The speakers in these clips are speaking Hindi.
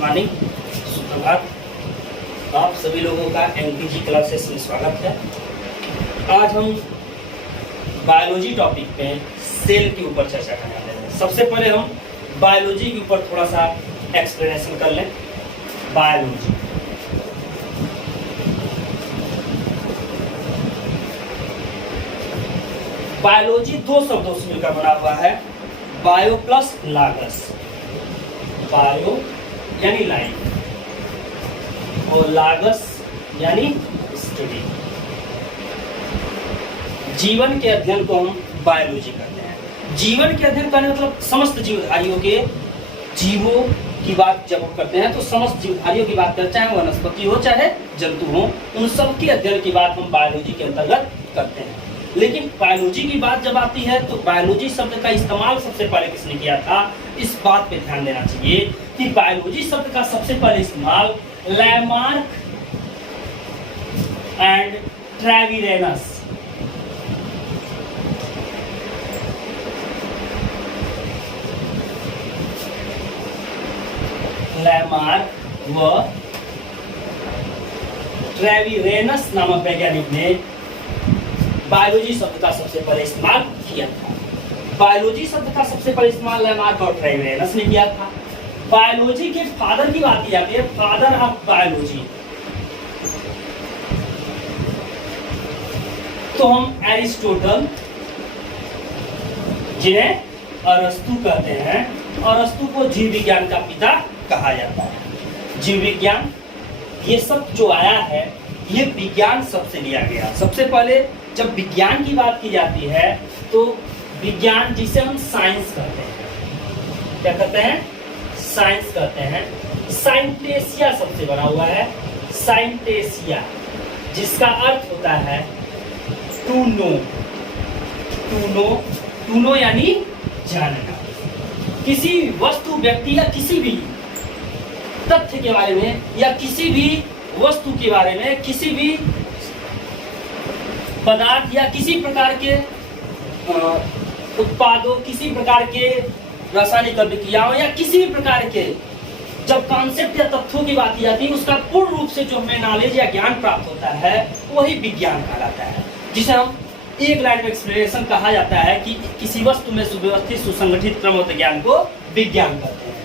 मॉर्निंग, सुप्रभात। आप सभी लोगों का एमपीजी क्लासेस में स्वागत है। आज हम बायोलॉजी टॉपिक पे सेल के ऊपर चर्चा करने वाले हैं। सबसे पहले हम बायोलॉजी के ऊपर थोड़ा सा एक्सप्लेनेशन कर लें। बायोलॉजी बायोलॉजी दो शब्दों से मिलकर बना हुआ है, बायो प्लस लागस। बायो यानी लाइफ और लागस यानी स्टडी। जीवन के अध्ययन को हम बायोलॉजी करते हैं। जीवन के अध्ययन करने मतलब समस्त जीवधारियों के जीवों की बात जब हम करते हैं तो समस्त जीवधारियों की बात करते हैं, चाहे वनस्पति हो चाहे जंतु हो, उन सब के अध्ययन की बात हम बायोलॉजी के अंतर्गत करते हैं। लेकिन बायोलॉजी की बात जब आती है तो बायोलॉजी शब्द का इस्तेमाल सबसे पहले किसने किया था, इस बात पे ध्यान देना चाहिए कि बायोलॉजी शब्द का सबसे पहले इस्तेमाल लैमार्क एंड ट्रेविरेनस लैमार्क व ट्रेविरेनस नामक वैज्ञानिक ने बायोलॉजी शब्द का सबसे पहले इस्तेमाल किया था। बायोलॉजी शब्द का सबसे पहले इस्तेमाल लैमार्क और ट्रेविरेनस ने किया था। बायोलॉजी के फादर की बात की जाती है, फादर ऑफ बायोलॉजी, तो हम एरिस्टोटल, जिन्हें अरस्तु कहते हैं, अरस्तु को जीव विज्ञान का पिता कहा जाता है। जीव विज्ञान ये सब जो आया है ये विज्ञान सबसे लिया गया। सबसे पहले जब विज्ञान की बात की जाती है तो विज्ञान जिसे हम साइंस कहते हैं, क्या कहते हैं, साइंस कहते हैं। साइंटेसिया सबसे बना हुआ है, साइंटेसिया, जिसका अर्थ होता है to know. To know, to know यानी जानना। किसी वस्तु, व्यक्ति या किसी भी तथ्य के बारे में या किसी भी वस्तु के बारे में, किसी भी पदार्थ या किसी प्रकार के उत्पादों, किसी प्रकार के रासायनिक अभिक्रियाओं या किसी भी प्रकार के जब कॉन्सेप्ट या तथ्यों की बात की जाती है, उसका पूर्ण रूप से जो हमें नॉलेज या ज्ञान प्राप्त होता है वही विज्ञान कहलाता है। जिसे हम एक लाइन में एक्सप्लेनेशन कहा जाता है कि किसी वस्तु में सुव्यवस्थित सुसंगठित क्रमबद्ध ज्ञान को विज्ञान कहते हैं।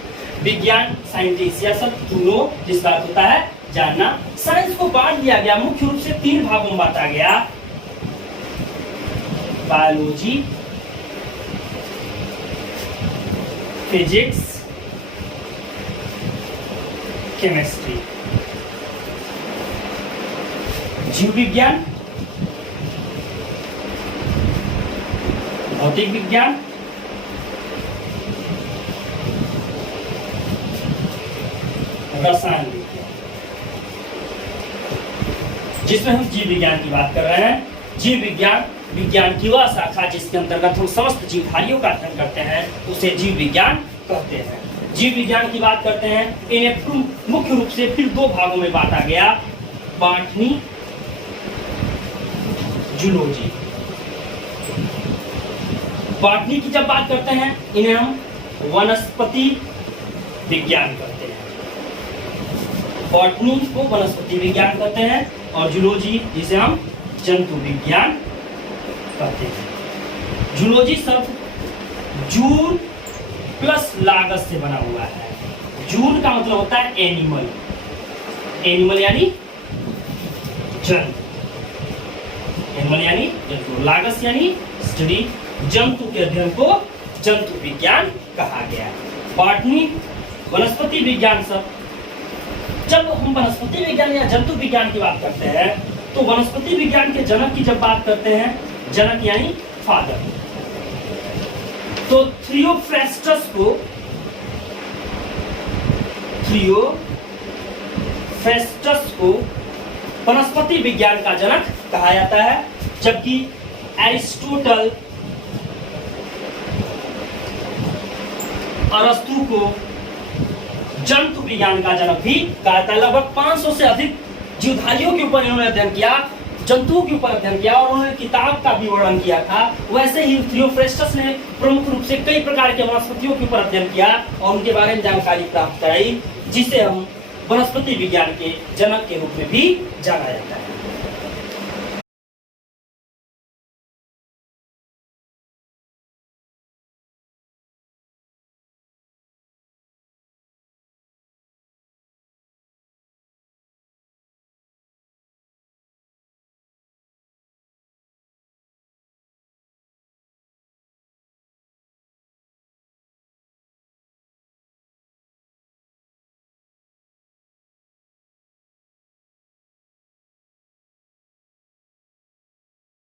विज्ञान साइंटिस्ट या सब टू नो, जिसका अर्थ होता है जानना। साइंस को बांट दिया गया, मुख्य रूप से तीन भागों में बांटा गया, बायोलॉजी, फिजिक्स, केमिस्ट्री। जीव विज्ञान, भौतिक विज्ञान, रसायन विज्ञान। जिसमें हम जीव विज्ञान की बात कर रहे हैं। जीव विज्ञान विज्ञान की वह शाखा जिसके अंतर्गत हम समस्त जीवधारियों का अध्ययन करते हैं, उसे जीव विज्ञान कहते हैं। जीव विज्ञान की बात करते हैं, इन्हें मुख्य रूप से फिर दो भागों में बांटा गया, बॉटनी, जूलॉजी। बॉटनी की जब बात करते हैं इन्हें हम वनस्पति विज्ञान कहते हैं। बॉटनी को वनस्पति विज्ञान कहते हैं और जूलॉजी जिसे हम जंतु विज्ञान कहते हैं। जूलॉजी शब्द जून प्लस लागस से बना हुआ है। जून का मतलब होता है एनिमल, एनिमल यानी जंतु, एनिमल यानी जंतु, लागस यानी स्टडी, जंतु के अध्ययन को जंतु विज्ञान कहा गया। बॉटनी वनस्पति विज्ञान शब्द, जब हम वनस्पति विज्ञान या जंतु विज्ञान की बात करते हैं तो वनस्पति विज्ञान के जनक की जब बात करते हैं, जनक यानी फादर, तो थियोफ्रेस्टस को, थियोफ्रेस्टस को वनस्पति विज्ञान का जनक कहा जाता है, जबकि एरिस्टोटल, अरस्तु को जंतु विज्ञान का जनक भी कहा जाता है। लगभग 500 से अधिक जीवधारियों के ऊपर इन्होंने अध्ययन किया, जंतुओं के ऊपर अध्ययन किया और उन्होंने किताब का भी वर्णन किया था। वैसे ही थियोफ्रेस्टस ने प्रमुख रूप से कई प्रकार के वनस्पतियों के ऊपर अध्ययन किया और उनके बारे में जानकारी प्राप्त कराई। जिसे हम वनस्पति विज्ञान के जनक के रूप में भी जाना जाता है।